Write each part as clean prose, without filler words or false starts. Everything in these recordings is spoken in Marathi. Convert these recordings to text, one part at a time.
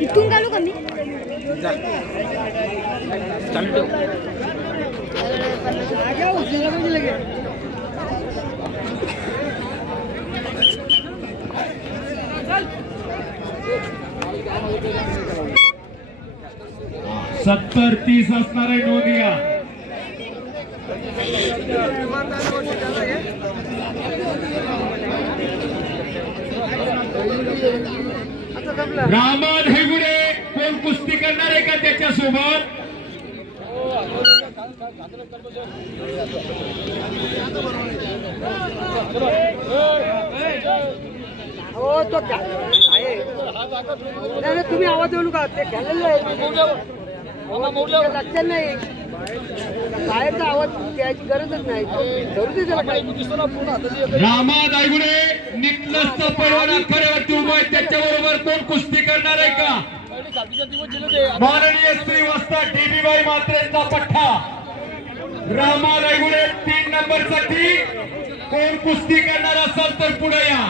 इथून काढू का मी? सत्तर 30 असणार आहे नोंदिया. रामन हेगुडे कोण कुस्ती करणार आहे का त्याच्यासोबत? हो तो आहे. तुम्ही आवाज देऊ नका. ते खेळलेलं लक्षात नाही. बाहेरचा आवाज द्यायची गरजच नाही. रामा दायगुडे निकलसचा पैलवान आखाड्यावरती उभा आहे. त्याच्याबरोबर कोण कुस्ती करणार आहे का? माननीय श्रीवास्ता डीबी बाई मात्रेंचा पठ्ठा. रामा दायगुडे 3 नंबरसाठी कोण कुस्ती करणार असेल तर पुढे या.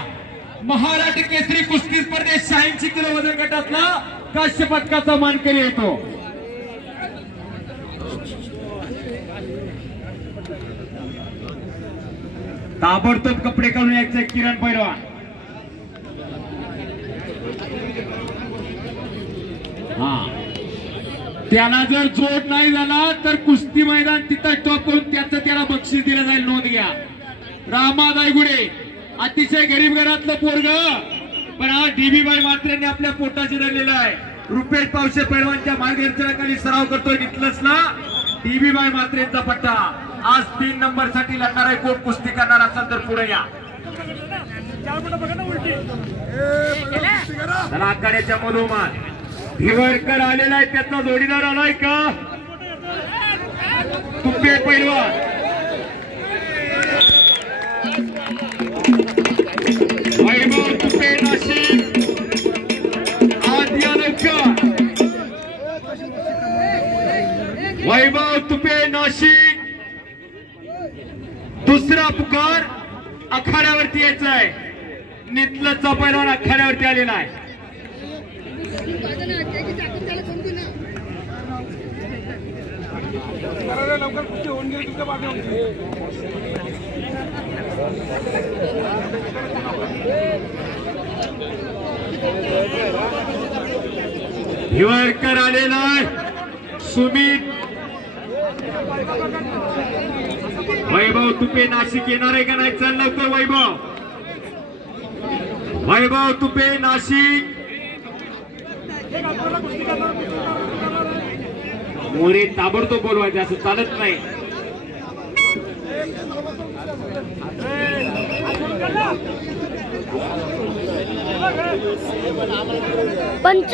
महाराष्ट्र केसरी कुस्ती स्पर्धेत 86 किलो वजन गटातला काश्य पदकाचा मानकरी येतो. ताबडतोब कपडे काढून यायचे किरण पैलवान. त्याला जर जोड नाही झाला तर कुस्ती मैदान तिथं स्टॉप करून त्याला बक्षीस दिलं जाईल. नोंद घ्या. रामा दायगुडे अतिशय गरीब घरातलं पोरग, पण आज डीबी बाई मात्रेंनी आपल्या पोटाशी रडलेलं आहे. रुपेश पावशे पैलवानच्या मार्गदर्शनाखाली सराव करतोय निकलसला. डीबी बाई मात्रेंचा पट्टा. आज 3 नंबर साठी लढणार आहे. कोण कुस्ती करणार असेल तर पुढे या. चला आखाड्याच्या मधोमध भिवरकर आलेला आहे. त्याचा जोडीदार आलाय का? तुपे पैलवान. वैभव तुपे नाशिक. आद्या लवकर. वैभव तुपे नाशिक. दुसरा पुकार आखाड्यावरती यायचा आहे. नितलचा पैलवान आखाड्यावरती आलेला आहे. भिवरकर आलेला आहे. सुमित. वैभव तुपे नाशिक येणार आहे का नाही? चल लवकर वैभव. वैभव तुपे नाशिक. मोरे ताबडतोब बोलवायचे, असं चालत नाही. पंच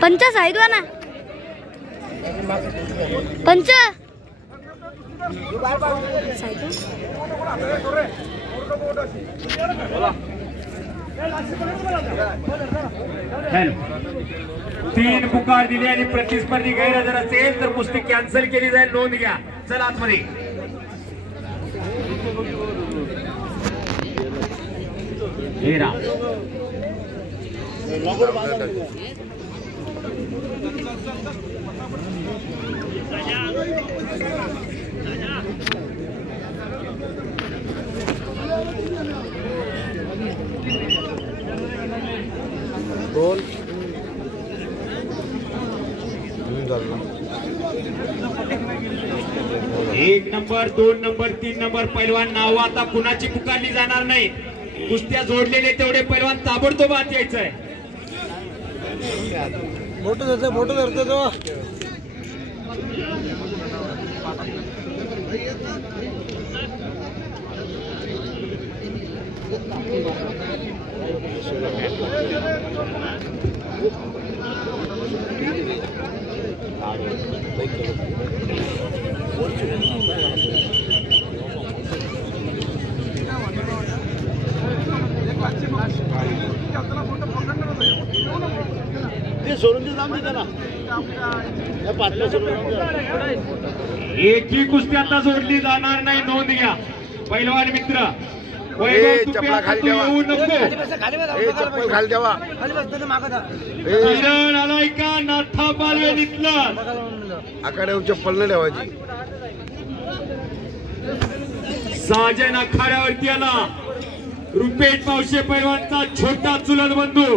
पंच साईड वा ना. पंच तीन पुकार दिले आणि प्रतिस्पर्धी गैरहजर असेल तर कुस्ती कॅन्सल केली जाईल. नोंद घ्या. चला आतमध्ये. हेरा गोल 1 नंबर 2 नंबर 3 नंबर पैलवान नाव आता कुणाची पुकारली जाणार नाही. कुस्त्या जोडलेले तेवढे पैलवान ताबडतोब आत यायचं आहे. फोटो धरतो तो. सोडून दे. जाऊन दे त्याला. एकही कुस्ती आता जोडली जाणार नाही, नोंद घ्या पैलवान मित्र. वैभव तुपे आता तू येऊ नको. खाली द्यावा. किरण आलाय का नाथा पालवे इथलं आकडे चप्पल न ठेवायची. साजन आखाड्यावरती आला रुपेश पावशे पैलवानचा छोटा चुलत बंधू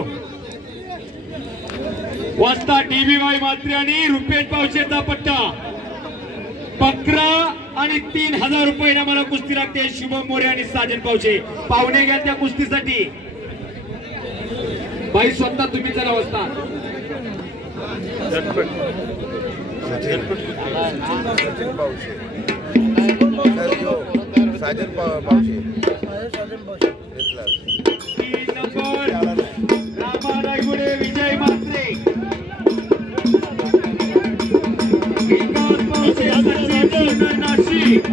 वाजता DBY मात्रे आणि रुपेश पावशेचा पट्टा 11 आणि 3000 रुपये ना मला कुस्ती लागते. शुभम मोरे आणि साजन पावशे पाहुणे घ्या त्या कुस्तीसाठी. बाई स्वतः तुम्ही चला वाजता. साजन पावशे 3 नंबर रामा रायगुडे विजय मात्रे विकास पावशे सचिन नाशिक